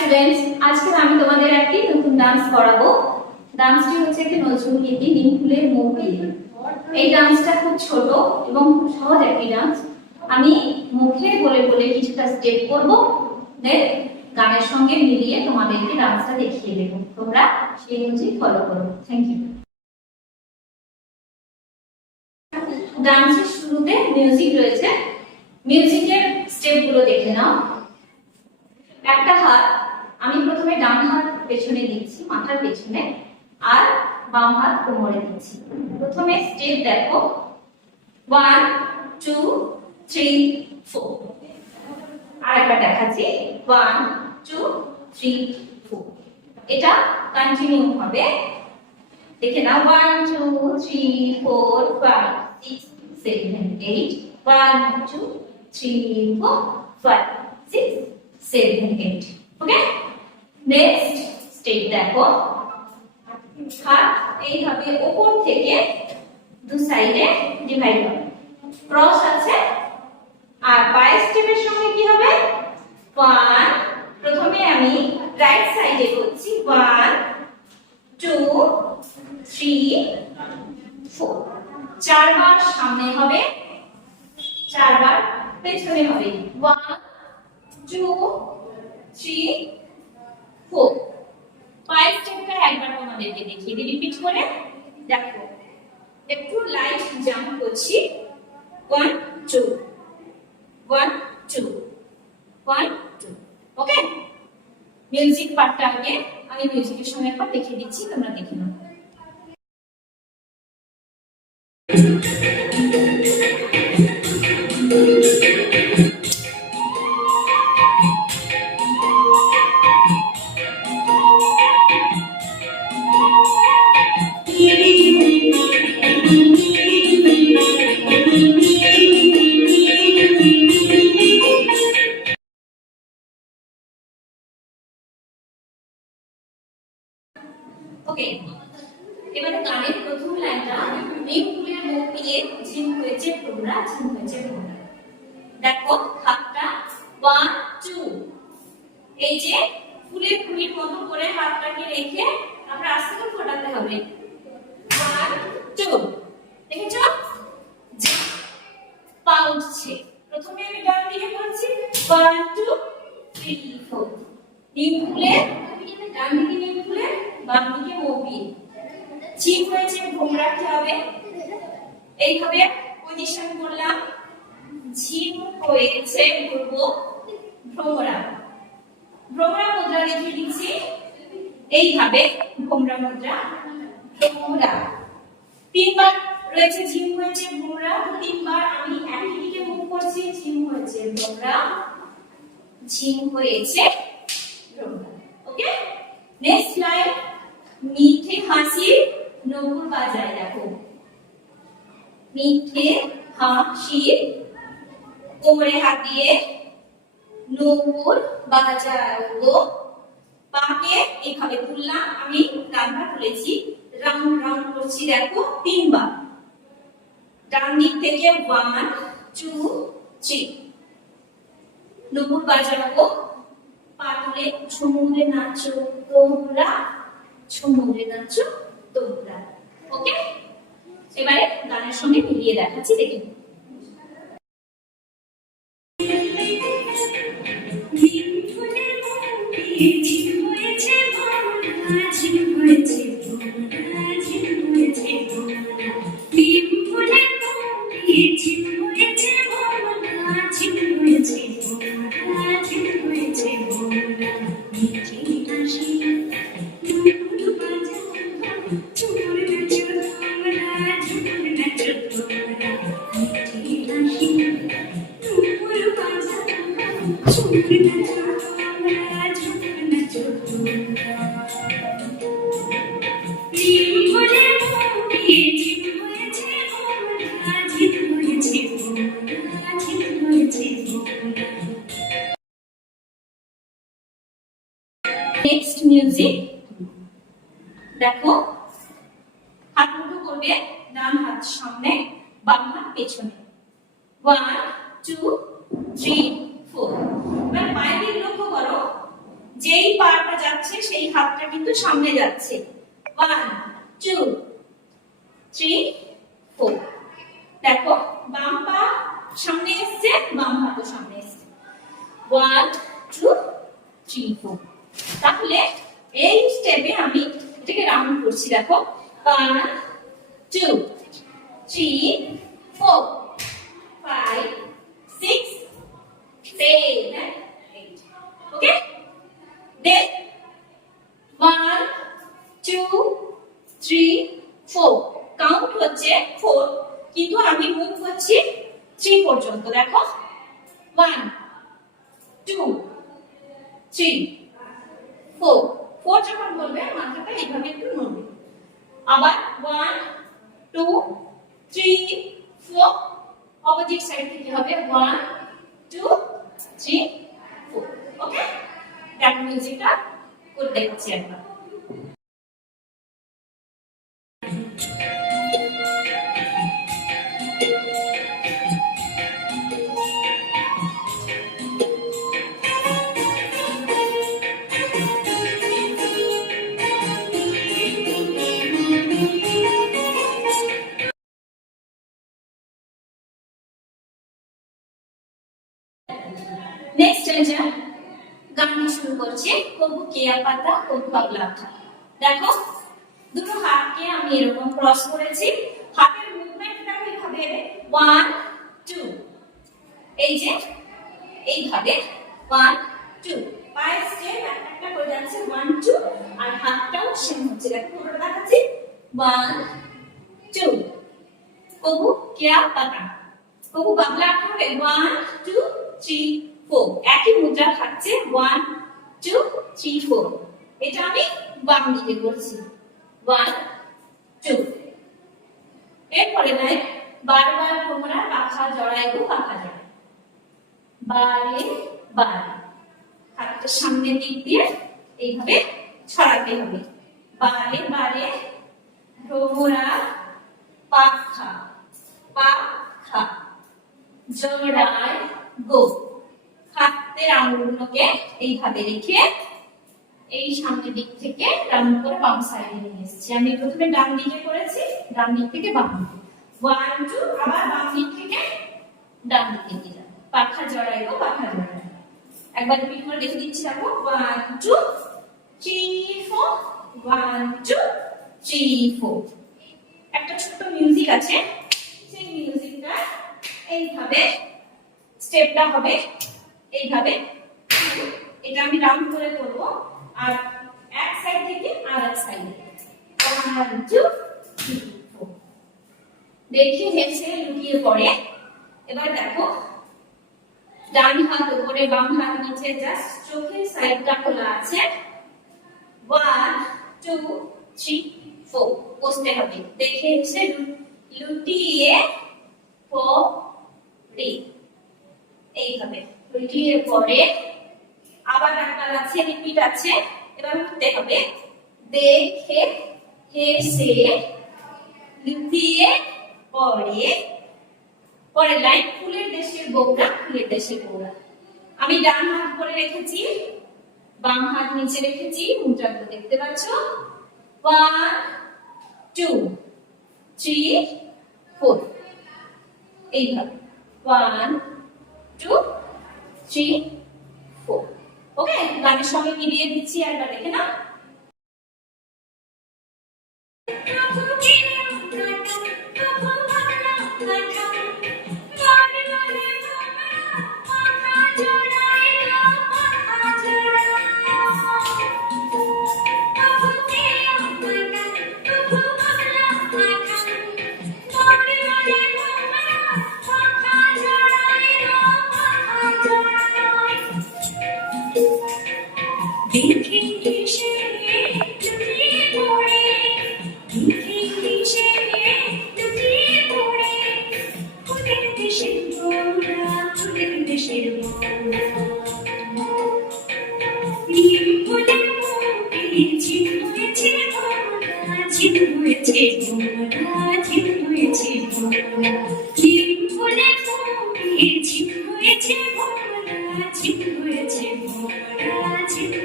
Students, আজকে আমি তোমাদের একটি নতুন ডান্স করাবো। ডান্সটি হচ্ছে একটি নজরুল গীতি নিম ফুলের মৌরি। এই ডান্সটা খুব ছোট এবং খুব সহজ একটি ডান্স। আমি মুখে বলে বলে কিছুটা স্টেপ করব, দেন গানের সঙ্গে মিলিয়ে তোমাদেরকে ডান্সটা দেখিয়ে দেব। তোমরা সেই অনুযায়ী ফলো করো। Thank you. ডান্সের শুরুতে মিউজিক রয়েছে, মিউজিকের স্টেপগুলো দেখে নাও। একটা হাত আমি প্রথমে ডান হাত পেছনে দিচ্ছি, মাথার পেছনে, আর বাম হাত কোমরে দিচ্ছি। প্রথমে স্টেপ দেখো, 1 2 3 4। আরেকবার দেখাচ্ছি, 1 2 3 4। এটা কন্টিনিউ হবে, দেখে নাও। 1 2 3 4 5 6 7 8। 1 2 3 4 5 6 7 8। ওকে, নেক্সট স্টেপ দেখো। হাত এইভাবে উপর থেকে দু সাইডে ডিভাইড হবে, ক্রস আছে। আর বাই স্টেপের সঙ্গে কি হবে? 1, প্রথমে আমি রাইট সাইডে করছি, 1 2 3 4। চারবার সামনে হবে, চারবার পেছনে হবে। 1 2 3 4। পাই স্টেপটা একবার তোমাদেরকে দেখিয়ে দিই, রিপিট করে দেখো। একটু লাইট জাম্প করছি, 1 2 1 2 1 2। ওকে, মিউজিক পার্টটা আগে আমি মিউজিকের সঙ্গে একবার দেখিয়ে দিচ্ছি, তোমরা দেখে নাও। ওকে, এবারে গানের প্রথম লাইনটা, নিম ফুলের মুখ দিয়ে ঝিম হয়েছে ভোমরা, ঝিম হয়েছে ভোমরা। দেখো হাতটা 1 2, এই যে ফুলের কুড়ির মতো করে হাতটাকে রেখে আমরা আস্তে করে ফোটাতে হবে। 1 2, দেখেছো? পা উঠছে। প্রথমে আমি ডান দিকে করছি, 1 2 3 4। নিম ফুলের ডান দিকে নিম ফুলের, বাম দিকে মৌরি। ঝিম হয়েছে ভোমরা কি হবে? এইভাবে পজিশন করলাম, ঝিম হয়েছে বলবো ভ্রমরা। ভ্রমরা মুদ্রা লিখে দিচ্ছি এইভাবে, ভ্রমরা মুদ্রা, ভ্রমরা। তিনবার রয়েছে ঝিম হয়েছে ভ্রমরা, তিনবার আমি একই দিকে মুভ করছি, ঝিম হয়েছে ভ্রমরা, ঝিম হয়েছে ভ্রমরা। ওকে, নেক্সট লাইন, মিঠে হাসি নকুর বাজায়। দেখো মিঠে হাসি, কোমরে হাত দিয়ে নকুর বাজায় গো। পাকে এইভাবে তুললাম, আমি ডানটা তুলেছি, রাউন্ড রাউন্ড করছি। দেখো তিনবার, ডান দিক থেকে 1 2 3। নকুর বাজাবো, পা তুলে ঝুমুরে নাচো তোমরা, ঝুমুরে নাচো তোমরা। ওকে, এবারে গানের সঙ্গে মিলিয়ে দেখাচ্ছি, দেখে নেক্সট মিউজিক দেখো। হাত মুঠো করবে, ডান হাত সামনে, বাম হাত পেছনে। 1 2 3 4। এবার পায়ের দিক লক্ষ্য করো, যেই পাটা যাচ্ছে সেই হাতটা কিন্তু সামনে যাচ্ছে। 1 2 3 4। দেখো বাম পা সামনে এসছে, বাম হাতও সামনে এসছে। 1 2 3 4। তাহলে এই স্টেপে আমি এটাকে রাউন্ড করছি। দেখো 1 2 3 4 5 6 7 8। ওকে, দেন 1 2 3 4 কাউন্ট হচ্ছে 4, কিন্তু আমি মুভ করছি 3 পর্যন্ত। দেখো 1 2 3 4। 4 যখন বলবে মাথাটা এইভাবে একটু নড়বে। আবার 1 2 3 4, অপোজিট সাইড থেকে হবে 1 2 3 4। ওকে, দ্যাট মিউজিকটা করে দেখাচ্ছি একবার। নেক্সট এটা গান শুরু করছি। কবু কেয়া পাতা কবু পাগলা আঠা। দেখো দুটো হাতকে আমি এরকম ক্রস করেছি। হাতের মুভমেন্টটা কিভাবে? 1 2, এই যে এইভাবে 1 2, পায়ের স্টেপ একটা করে যাচ্ছে 1 2, আর হাতটাও সেম হচ্ছে। দেখো পুরোটা দেখাচ্ছি 1 2। কবু কেয়া পাতা কবু পাগলা আঠা হবে 1 2 3 4। একই মুদ্রা থাকছে 1 2 3 4। এটা আমি বাম দিকে করছি 1 2। এরপরে নাই বারবার তোমরা পাখা জড়াইবো, পাখা জড়াই বারে বারে হাতটা সামনের দিক দিয়ে এইভাবে ছড়াতে হবে। বারে বারে ভ্রমরা পাখা পাখা জড়াই গো। হাতের আঙুলগুলোকে এইভাবে রেখে এই সামনের দিক থেকে রাউন্ড করে বাম সাইডে নিয়ে এসেছি। আমি প্রথমে ডান দিকে করেছি, ডান দিক থেকে বাম দিকে 1 2, আবার বাম দিক থেকে ডান দিকে দিলাম। পাখা জড়াই গো, পাখা জড়াই। একবার রিপিট করে লিখে দিচ্ছি। দেখো 1 2 3 4 1 2 3 4। একটা ছোট মিউজিক আছে, সেই মিউজিকটা এইভাবে স্টেপটা হবে এইভাবে। এটা আমি রাউন্ড করে করব, আর এক সাইড থেকে আরেক সাইডে 1 2 3 4 দেখে হেসে লুকিয়ে পড়ে। এবার দেখো ডান হাত উপরে, বাম হাত নিচে, জাস্ট চোখের সাইডটা খোলা আছে। 1 2 3 4 বসতে হবে। দেখে হেসে লুটিয়ে পড়ে এইভাবে লুটিয়ে পড়ে। আবার একটা আছে, রিপিট আছে। এবার উঠতে হবে। দেখে হেসে লুটিয়ে পড়ে। পরের লাইন ফুলের দেশের বউরা, ফুলের দেশের বউরা। আমি ডান হাত উপরে রেখেছি, বাম হাত নিচে রেখেছি, মুদ্রাগুলো দেখতে পাচ্ছ। 1 2 3 4 এইভাবে 1 2 3 4। ওকে, গানের সঙ্গে মিলিয়ে দিচ্ছি, একবার দেখে নাও।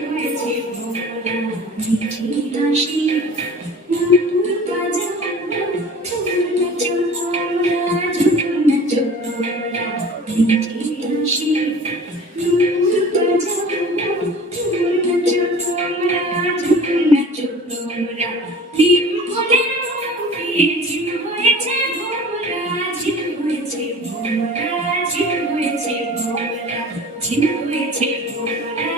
হয়েছে মিঠি হাসি নুপুর বাজাও ঝুমুর নাচো তোমরা ঝুমুর নাচো তোমরা মিঠি হাসি নুপুর বাজাও ঝুমুর নাচো তোমরা ঝুমুর নাচো তোমরা দিন ফুলের মুখে ঝিম হয়েছে ভোমরা ঝিম হয়েছে ভোমরা ঝিম হয়েছে ভোমরা ঝিম হয়েছে ভোমরা